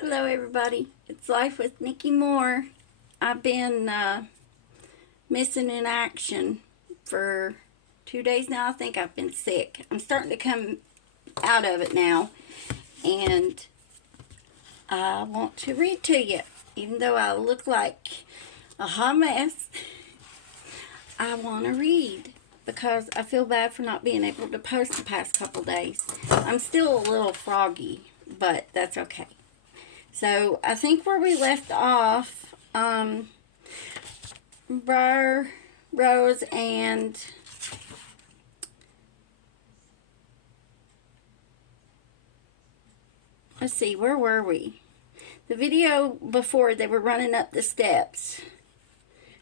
Hello everybody, it's Life with Nikki Moore. I've been missing in action for 2 days now. I think I've been sick. I'm starting to come out of it now, and I want to read to you. Even though I look like a hot mess, I want to read because I feel bad for not being able to post the past couple days. I'm still a little froggy, but that's okay. So I think where we left off, BRIAR, Rose, and let's see, where were we? The video before, they were running up the steps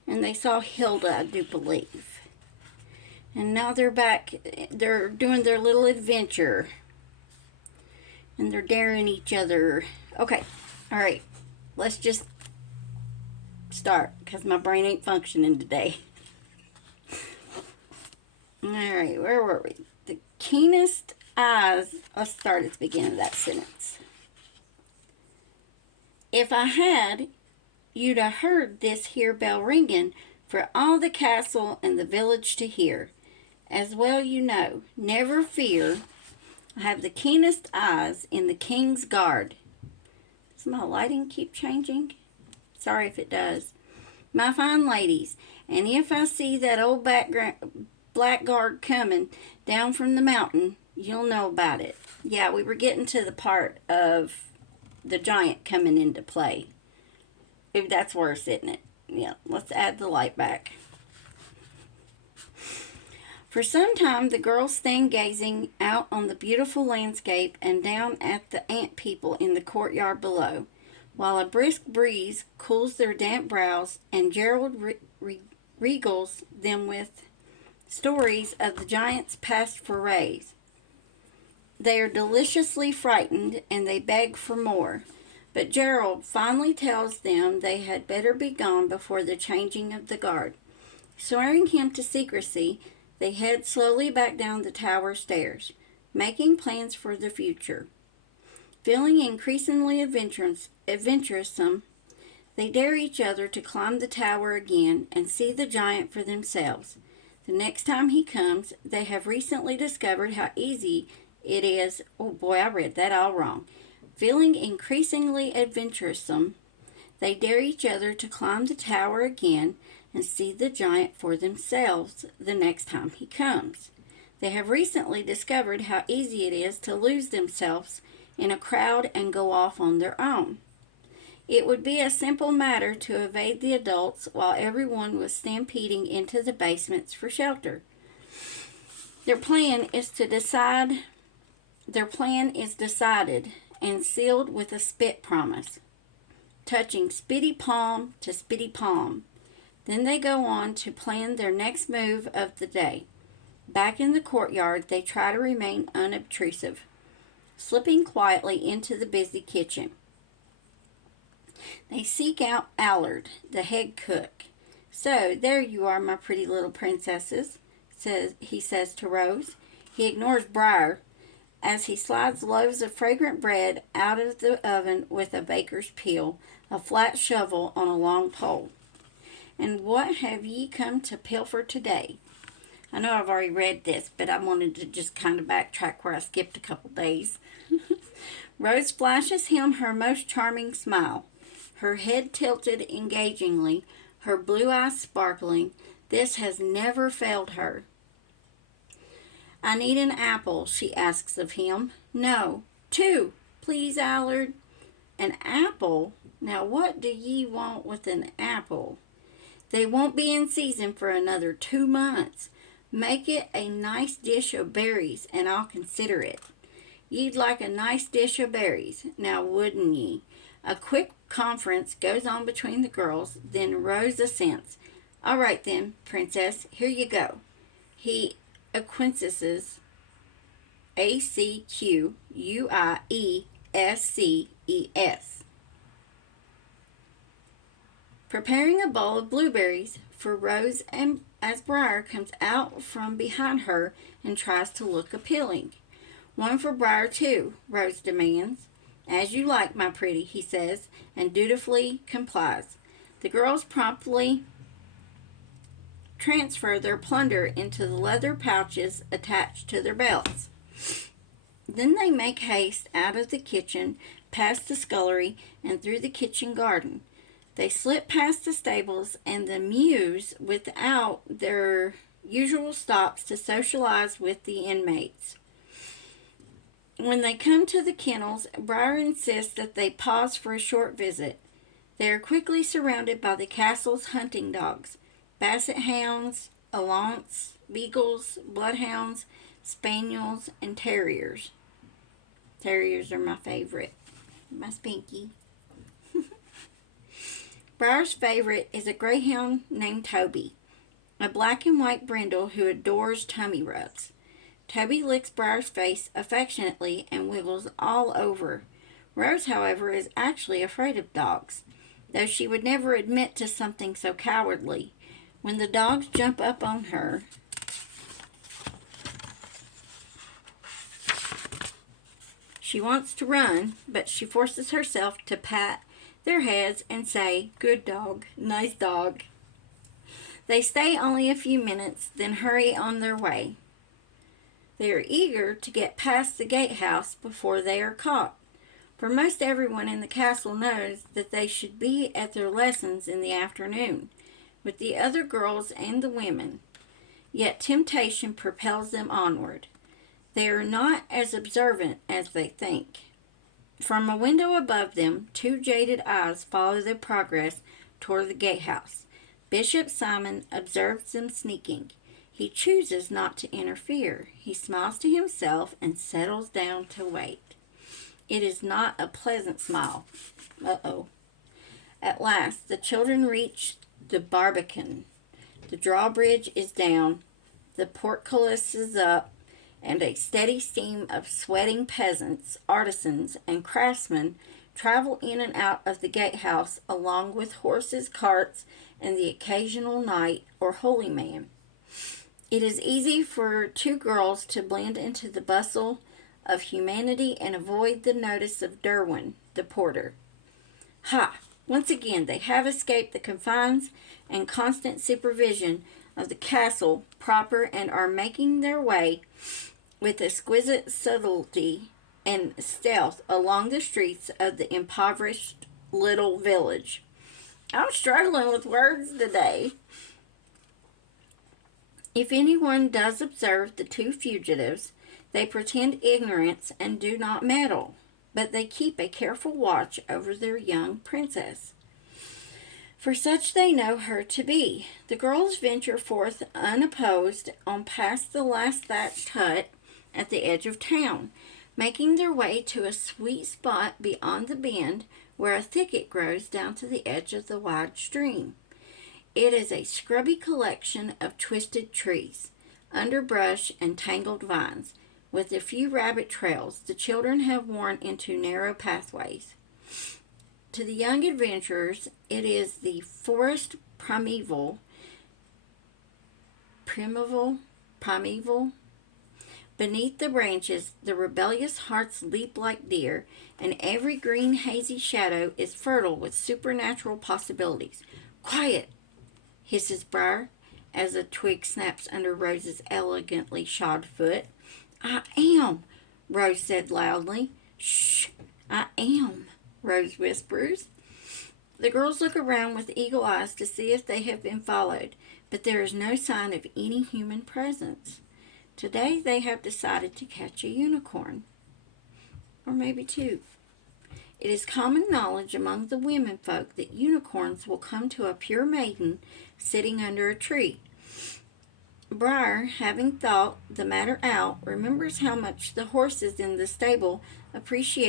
and they saw Hilda, I do believe. And now they're back, they're doing their little adventure and they're daring each other. Okay, all right, let's just start because my brain ain't functioning today. All right, where were we? The keenest eyes. Let's start at the beginning of that sentence. If I had, you'd have heard this here bell ringing for all the castle and the village to hear. As well you know, never fear, I have the keenest eyes in the king's guard. Does my lighting keep changing? Sorry if it does. My fine ladies, and if I see that old blackguard coming down from the mountain, you'll know about it. Yeah, we were getting to the part of the giant coming into play. Maybe that's worse, isn't it? Yeah, let's add the light back. For some time, the girls stand gazing out on the beautiful landscape and down at the ant people in the courtyard below, while a brisk breeze cools their damp brows and Gerald regals them with stories of the giant's past forays. They are deliciously frightened and they beg for more, but Gerald finally tells them they had better be gone before the changing of the guard. Swearing him to secrecy, they head slowly back down the tower stairs, making plans for the future. Feeling increasingly adventuresome, they dare each other to climb the tower again and see the giant for themselves. The next time he comes, they have recently discovered how easy it is. Oh boy, I read that all wrong. Feeling increasingly adventuresome, they dare each other to climb the tower again and see the giant for themselves the next time he comes. They have recently discovered how easy it is to lose themselves in a crowd and go off on their own. It would be a simple matter to evade the adults while everyone was stampeding into the basements for shelter. Their plan is decided and sealed with a spit promise, touching spitty palm to spitty palm. Then they go on to plan their next move of the day. Back in the courtyard, they try to remain unobtrusive, slipping quietly into the busy kitchen. They seek out Allard, the head cook. So, there you are, my pretty little princesses, he says to Rose. He ignores BRIAR as he slides loaves of fragrant bread out of the oven with a baker's peel, a flat shovel on a long pole. And what have ye come to pilfer today? I know I've already read this, but I wanted to just kind of backtrack where I skipped a couple days. Rose flashes him her most charming smile, her head tilted engagingly, her blue eyes sparkling. This has never failed her. I need an apple, she asks of him. No, 2, please, Allard. An apple? Now what do ye want with an apple? They won't be in season for another 2 months. Make it a nice dish of berries, and I'll consider it. You'd like a nice dish of berries, now wouldn't ye? A quick conference goes on between the girls, then Rose assents. All right then, princess, here you go. He acquiesces, ACQUIESCES. Preparing a bowl of blueberries for Rose and as BRIAR comes out from behind her and tries to look appealing. One for BRIAR too, Rose demands. "As you like, my pretty," he says, and dutifully complies. The girls promptly transfer their plunder into the leather pouches attached to their belts. Then they make haste out of the kitchen, past the scullery, and through the kitchen garden. They slip past the stables and the mews without their usual stops to socialize with the inmates. When they come to the kennels, BRIAR insists that they pause for a short visit. They are quickly surrounded by the castle's hunting dogs: basset hounds, alance, beagles, bloodhounds, spaniels, and terriers. Terriers are my favorite. My Spinky. BRIAR's favorite is a greyhound named Toby, a black and white brindle who adores tummy rubs. Toby licks BRIAR's face affectionately and wiggles all over. Rose, however, is actually afraid of dogs, though she would never admit to something so cowardly. When the dogs jump up on her, she wants to run, but she forces herself to pat their heads and say, "Good dog, nice dog." They stay only a few minutes, then hurry on their way. They are eager to get past the gatehouse before they are caught, for most everyone in the castle knows that they should be at their lessons in the afternoon, with the other girls and the women. Yet temptation propels them onward. They are not as observant as they think. From a window above them, two jaded eyes follow their progress toward the gatehouse. Bishop Simon observes them sneaking. He chooses not to interfere. He smiles to himself and settles down to wait. It is not a pleasant smile. At last, the children reach the barbican. The drawbridge is down, the portcullis is up, and a steady stream of sweating peasants, artisans, and craftsmen travel in and out of the gatehouse along with horses, carts, and the occasional knight or holy man. It is easy for two girls to blend into the bustle of humanity and avoid the notice of Derwin, the porter. Ha! Once again they have escaped the confines and constant supervision of the castle proper and are making their way with exquisite subtlety and stealth along the streets of the impoverished little village. I'm struggling with words today. If anyone does observe the two fugitives, they pretend ignorance and do not meddle, but they keep a careful watch over their young princess, for such they know her to be. The girls venture forth unopposed on past the last thatched hut at the edge of town, making their way to a sweet spot beyond the bend where a thicket grows down to the edge of the wide stream. It is a scrubby collection of twisted trees, underbrush, and tangled vines. With a few rabbit trails, the children have worn into narrow pathways. To the young adventurers, it is the forest primeval. Beneath the branches, the rebellious hearts leap like deer, and every green, hazy shadow is fertile with supernatural possibilities. "Quiet!" hisses BRIAR, as a twig snaps under Rose's elegantly shod foot. "I am," Rose said loudly. "Shh, I am," Rose whispers. The girls look around with eagle eyes to see if they have been followed, but there is no sign of any human presence. Today they have decided to catch a unicorn. Or maybe two. It is common knowledge among the women folk that unicorns will come to a pure maiden sitting under a tree. BRIAR, having thought the matter out, remembers how much the horses in the stable appreciate